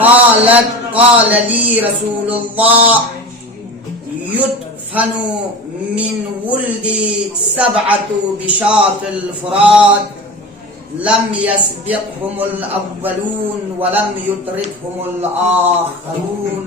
قالت قال لي رسول الله يدفن من ولدي 7 بشاط الفرات لم يسبقهم الأولون ولم يتركهم الآخرون.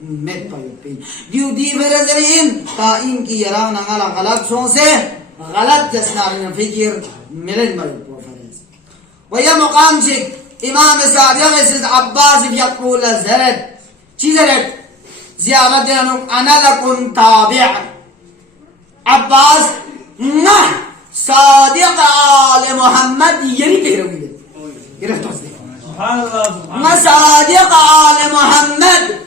met payupin diu di verezerin ta inki yarang nangala galat sonse galat jasnarin fikir milen mayup fares waya maqam shik imam sadiq is abbas yaqul zarat chizarat ziyarat anuk ana lakum tabi' abbas na sadiq al muhammad yeri pehrawi gira tosde subhanallah na sadiq al muhammad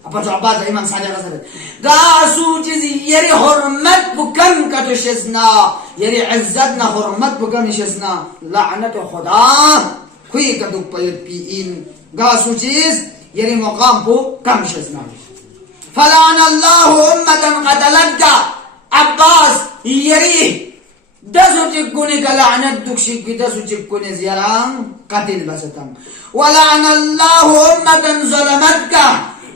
apa jawabat imam saja kasar gasu jiz yeri hurmat bukan kata shizna yeri izzatna hurmat bukan shizna la'nat khuda kui kaduk payat piin gasu jiz yeri maqam bukan shizna falana allah ummatan qataladka abbas yeri dasu jikuni ka la'nat dukshik dasu jikuni ziyarang qatil basatan walana allah ummatan zalamatka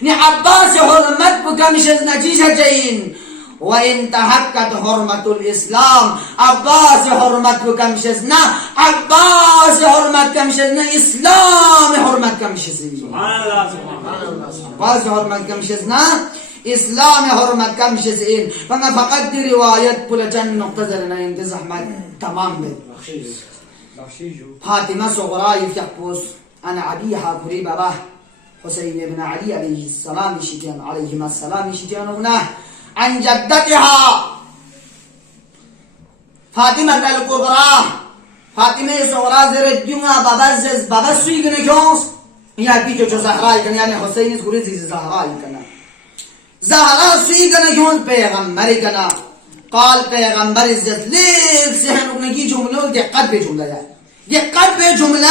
ni Abbas hormat bukan najisah jain wa intahakkat hormatul Islam Abbas hormat bukan na Abbas hormat kamshazna Islam hormat kamshazna subhanallah subhanallah Abbas hormat kamshazna Islam hormat kamshazin fama faqad riwayat pulajan nuqtazalna intiz Ahmad tamam be Fatima Sughra yafqus ana abiha quriba bah حسين بن علي عليه السلام شجان عليهما السلام شجانونه عن جدتها فاطمة الكبرى فاطمة الصغرى زرجنا بابا سويغن كونس يا بيجو زهراء كان يعني حسين غريز زهراء كان زهراء سويغن كونس پیغمبر كان قال پیغمبر عزت ليل سهن نگی جملوں دقت به جمله دقت به جمله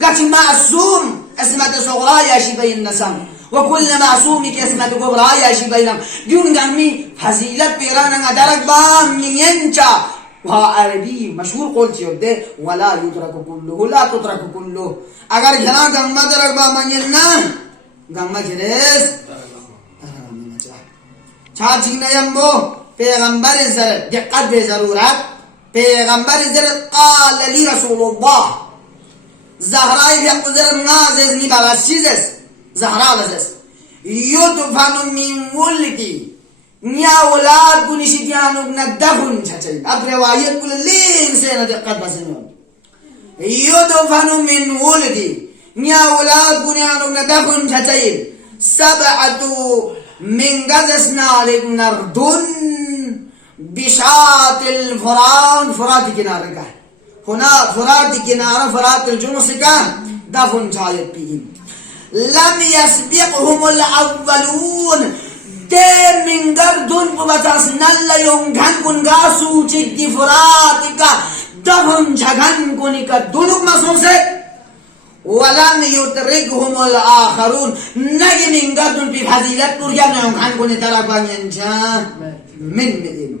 لكن معصوم اسمت صغرى ياشي بين النسم وكل معصوم اسمت كبرى ياشي بينهم دون دمي فضيلة بيرانا درك بام ينشا وها عربي مشهور قول يده ولا يدرك كله لا تدرك كله اگر جنا گنما درك بام يننا گنما جرس چا جينا يمبو پیغمبر زرد دقت به ضرورت پیغمبر زرد قال لي رسول الله زهرای بیقدر نازز نی بابا چیزست زهرا لزست یدفن من ولدی نیا اولاد کنشیدیانو ندفن چچل اب روایت کل لین سینا دقت بسنون یدفن من ولدی نیا اولاد کنیانو ندفن چچل سبعتو من گزسنا لنردن بشات الفرات فرات کناره که هنا فرات کناره فرات الجنوس که دفن شاید بیم لم يسبقهم الاولون ده من گردون ببتاس نل يونگن کن گاسو چک دی فرات که دفن شگن کنی که دلوگ مسوسه ولم يتركهم الاخرون نگی من گردون بی فضیلت برگم يونگن کنی طرفان ینجا من مدین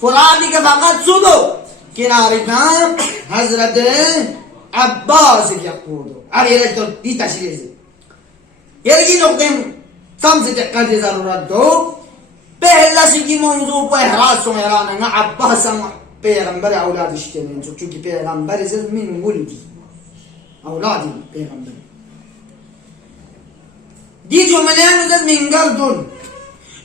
فلانی که فقط صدو کنارنا حضرت عباس یقود علی رکتو دی تشریح یکی نقطه سمجھ دقت ضرورت دو پہلا سی موضوع کو احراز سو ایران عباس پیغمبر اولاد اشتنین چونکہ پیغمبر زد من ولدی اولادی پیغمبر دی جمله زد من گردون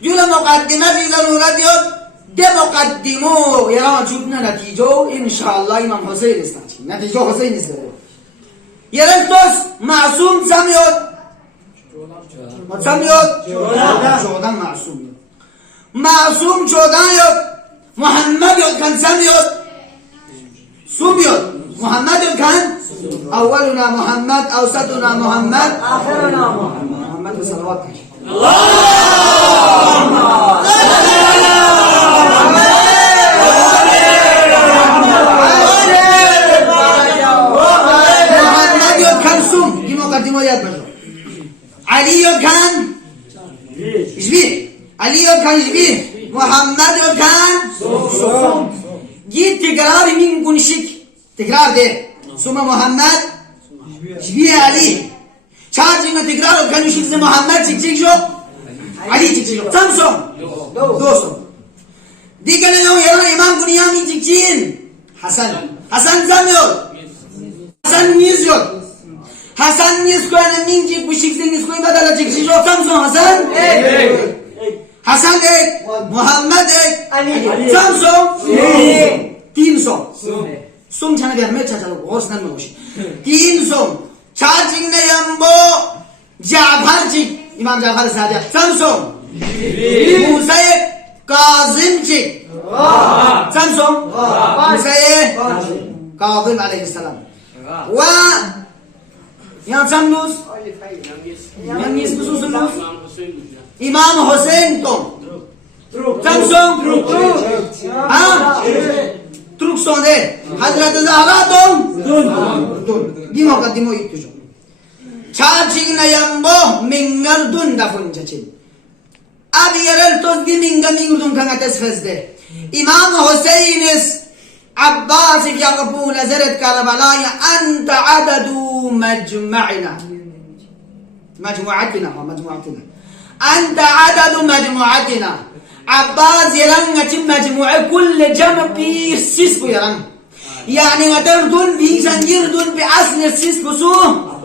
جولا مقدمه فی ضرورت یاد ده مقدمو ایران چوبنا نتیجه انشاءالله امام حسین استانچی نتیجه حسین استانچی ایران توس معصوم سمیاد سمیاد چودن معصوم یاد معصوم چودن یاد محمد یاد کن سمیاد سوم یاد محمد یاد کن اولنا محمد اوسطنا محمد آخرنا محمد و صلوات کن علی کن جبیر علی کن جبیر محمد کن سوم یہ تکرار من گنشک تکرار دے سوم محمد جبیر علی چار جنہ تکرار کن شک سے محمد چک چک شو علی چک چک شو سم سوم دو سوم دیگر یوں یران امام بنیامین چک چین حسن حسن زمیود حسن نیزیود حسن نیز کو انا مين جي بشيك زين کوئی بدل جيك شو كم سو حسن حسن ایک محمد ایک كم سو تین سو سوم چانا بیار میں چاچا لوگ غوث نن موش تین سو چار جنگ نے یمبو جعفر جی امام جعفر صادق كم سو موسى ایک کاظم جی كم سو موسى ایک کاظم علیہ السلام و yang samnus yang nis bususunus Imam Hussein tom samsung truk sonde Hazrat Zahra tom dimo ka dimo itu jo charging na yambo mingar dun da funjachin abi yerel tos di minga mingurdun kan ates fezde Imam Hussein is عباس يقول نزلت كربلاء أنت عدد مجمعنا مجموعتنا أنت عدد مجموعتنا عباس يلنغ مجموعة كل جمع بسيسكو يلنغ يعني غتردون بيزنجردون بأصل السيسكو سو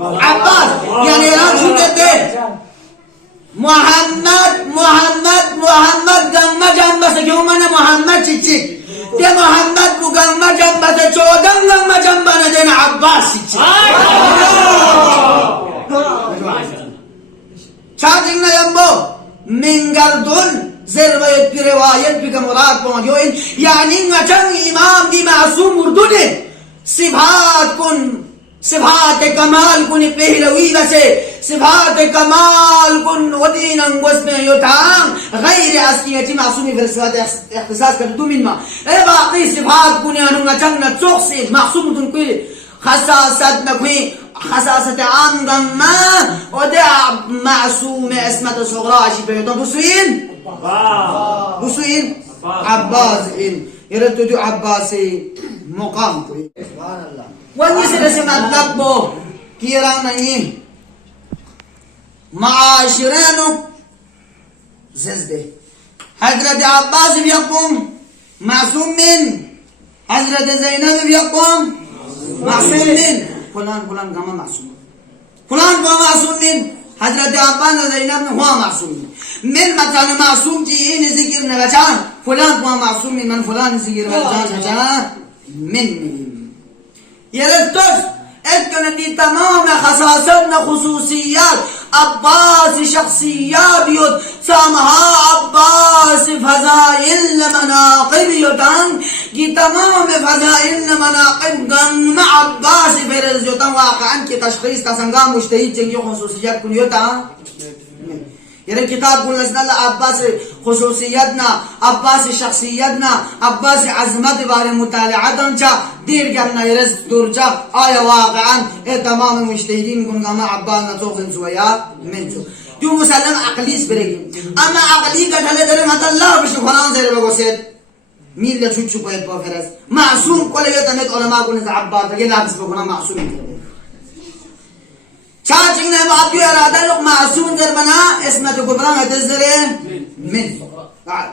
عباس يعني يلنغ شو كده محمد جمع جنبس يومنا محمد چيچي dia Muhammad bukan macam bahasa codang yang macam mana dia Abbas charging na yambo mingardun zerwayat bi riwayat bi kamurad pawjoin yani ngachang imam di masum urdune sifat kun صفات کمال کو نے پہلوی وسے صفات کمال کو ودینن وسم یتام غیر اسکیتی معصومی فی صفات اختصاص کر دو من ما اے باقی صفات کو نے انو چنگ چوک سے معصوم تن کوئی خصاصت نہ کوئی خصاصت عام ما ودع معصوم اسمت صغرا شی بیت بوسین عباس ان يرد دو عباسي مقام سبحان الله واني سيدي مطلب بو كيران ني معاشرانو ززده حضرت عباس بيقوم معصوم من حضرت زينب بيقوم معصوم من فلان كما معصوم فلان كما معصوم من حضرت عباس زينب هو معصوم من مكان معصوم جي ذكر نبچان فلان كما معصوم من فلان ذكر نبچان من يرتز اتكن دي تمام خصاصتنا خصوصيات عباس شخصيات يود سامها عباس فضائل مناقب يودان دي تمام فضائل مناقب مع عباس فرز يودان واقعا كي تشخيص تسنغا مجتهد جنگي خصوصيات كن يودان يعني كتاب قلنا لنا عباس خصوصياتنا عباس شخصياتنا عباس عظمت بار مطالعاتنا چا دير قلنا يرز درجة آية واقعا تمام مجتهدين قلنا ما عباس نتوخن سويا منشو جو مسلم عقليس بريكي اما عقلي قد هل درم هذا الله بشو فلان زير بغسيد ميل تشوف بيت بوفرس معصوم كل يوم تمت علماء كل زعبار تجي لابس بكرة معصوم شاچنا ما أبيو أرادا لوك معصوم دربنا اسمه تقبلنا هتزدره من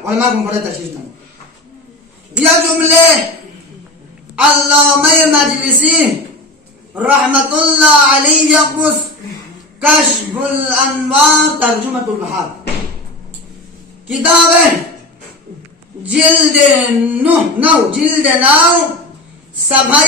علماء كم فرد تشيشنا يا جملة الله ما يمجلسي رحمة الله عليه يقص كشف الأنوار ترجمة البحار كتابه جلد نو جلد نو صفحه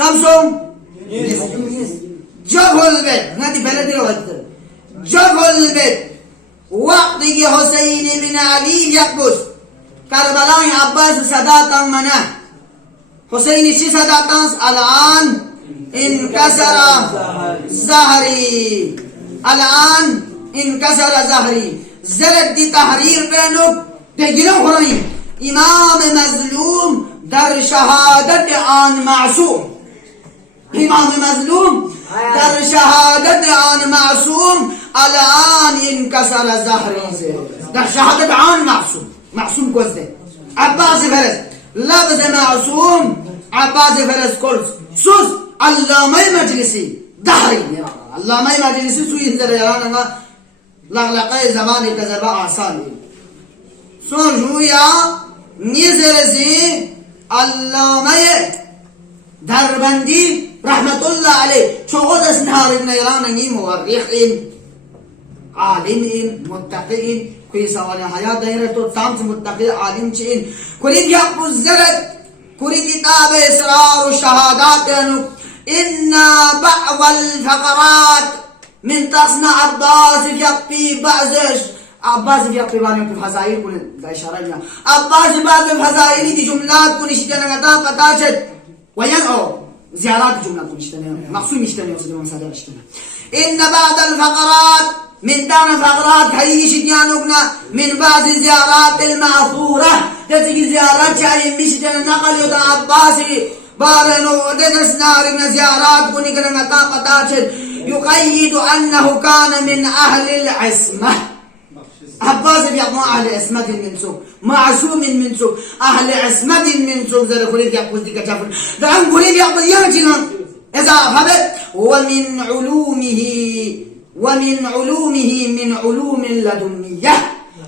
Samsung Jahul bet nanti bela dia waktu Jahul bet waktu ki Husain bin Ali yakbus Karbala yang Abbas sadatang mana Husain si sadatang al-an inkasara zahri al-an inkasara zahri zalad di tahrir penuk tegila khurani imam mazlum dar shahadat an ma'sum إمام مظلوم در شهادت آن معصوم الآن انكسر زهري در شهادت آن معصوم كوزده عباس فرز لفظ معصوم عباس فرز كل سوز علامه مجلسي دهري علامه مجلسي سوی انزر يرانا لغلقه زمان كذبه آساني سون جويا نزرزي علامه دربندي رحمة الله عليه شغل اسنهار النيران مورخين عالمين متقين كي سوالي حياة دائرة تامس متقي عالم شئين كريد يقبو الزرد كريد كتاب إسرار الشهادات إن بعض الفقرات من تصنع عباس يقبي بعضش عباس يقبي بانيو في الفزائل كل ذا إشارة لنا عباس بعض الفزائل دي جملات كل اشتنا غدا فتاشت وينعو زيارات جملة مشتنية مقصود مشتنية وسلم مسادة مشتنية إن بعض الفقرات من دون فقرات هاي شديانوكنا من بعض زيارات المعثورة تتجي زيارات شاي مشتنية نقل يدا عباسي بارنو ودنس نارنا زيارات كوني كنا نتاقتاشد يقيد أنه كان من أهل العصمة عباس بيعطوا أهل عصمة المنسوب معصوم المنسوب أهل عصمة المنسوب زي الكوريب يعطوا ديك جافر ده عن كوريب يعطوا ياجنا إذا فهمت ومن علومه من علوم اللدنية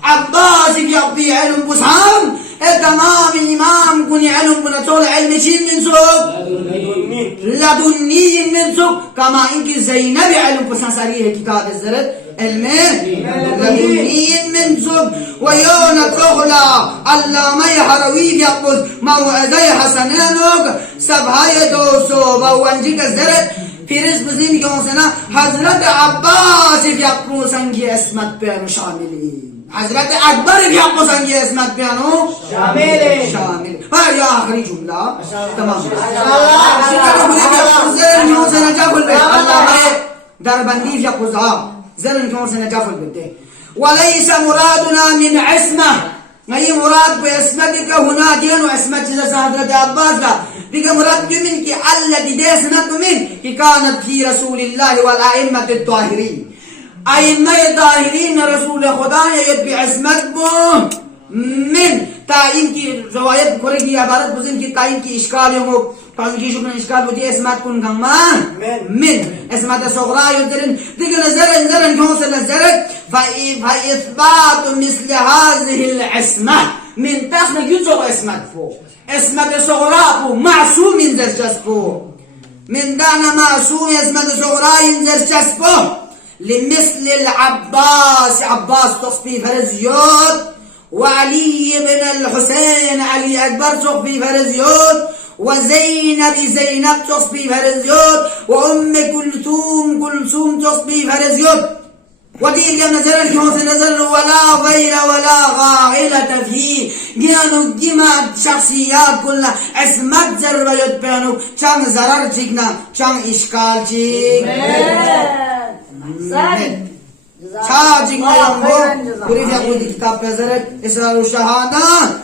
عباس بيعطي علم بسام تمام إمام كوني علم بنطول علم شين منسوب لدني منسوب كما إنك زينب علم بسام سريه كتاب الزرد لدني منسوب ويونا تغلى اللامي حروي يقبض موعدي حسنانوك سبهاي دوسو وانجيك الزرد في رزق زين كونسنا حضرت عباس يقبض سنجي اسمت بيانو شاملين حضرت اکبر يقبض سنجي اسمت بيانو شامل يا آخری جملة تمام زين كونسنا جافل بيت اللامي دربندي يقبضها زين كونسنا جافل بيت وليس مرادنا من عصمة أي مراد باسمتك هنا دين واسمت جزا حضرت عباس بك مراد منك الذي ديسنت من كانت في رسول الله والأئمة الطاهرين أئمة الطاهرين رسول خدا يتبع عصمت من تعين کی روايت کرے کی عبارت بزن کی تعین کی اشکال یوم تعین کی شکن اشکال بودی اسمت کن گما من اسمت صغرى يدرن ديك نزرن كونسل نزرن فإثبات مثل هذه العصمة من تخنا ينزغ اسمت فو اسمت صغرى فو معصوم ينزر جسفو من دعنا معصوم اسمت صغرى ينزر جسفو لمثل العباس عباس تصفي فرزيوت وعلي بن الحسين علي أكبر تصفي فرزيوت وزينب زينب تصفي فرزيوت وأم كلثوم تصفي فرزيوت ودين كم نزل الكوث نزل ولا غير ولا غائلة فيه جانو جماعة شخصيات كلها اسمت زر ويد بيانو چان زرر چيكنا چان اشكال چيك Charging mo, puri dia ko kitab pe zara Israr Shahana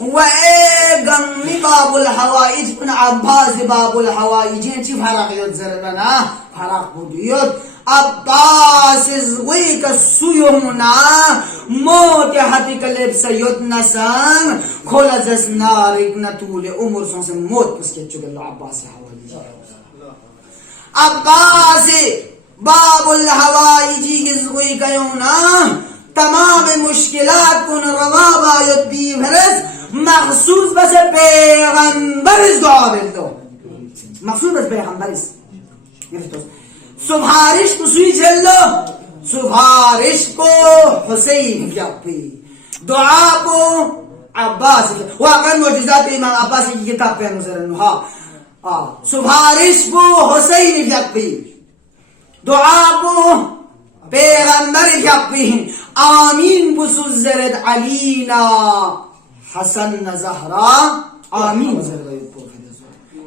وإيجن باب الحوائج من عباس باب الحوائج انتي فرق يتزرنا فرق بديوت عباس زويك السيومنا موت حتى كلبس يدنسان خلص نارك نطول عمر سنس موت بس كتشوك الله عباس الحوائج عباس باب الحوائج زويك يونا تمام مشکلات کن روا باید بیفرست مخصوص بس پیغمبرز دعا بلدو مخصوص بس پیغمبرز سفارش کو سوی چلو سفارش کو حسین یقی دعا کو عباس واقعا معجزات امام عباس کی کتاب پہ نظرنها سفارش کو حسین یقی دعا کو پیغمبر یقی آمین بسوزرد علینا حسن زهرا آمین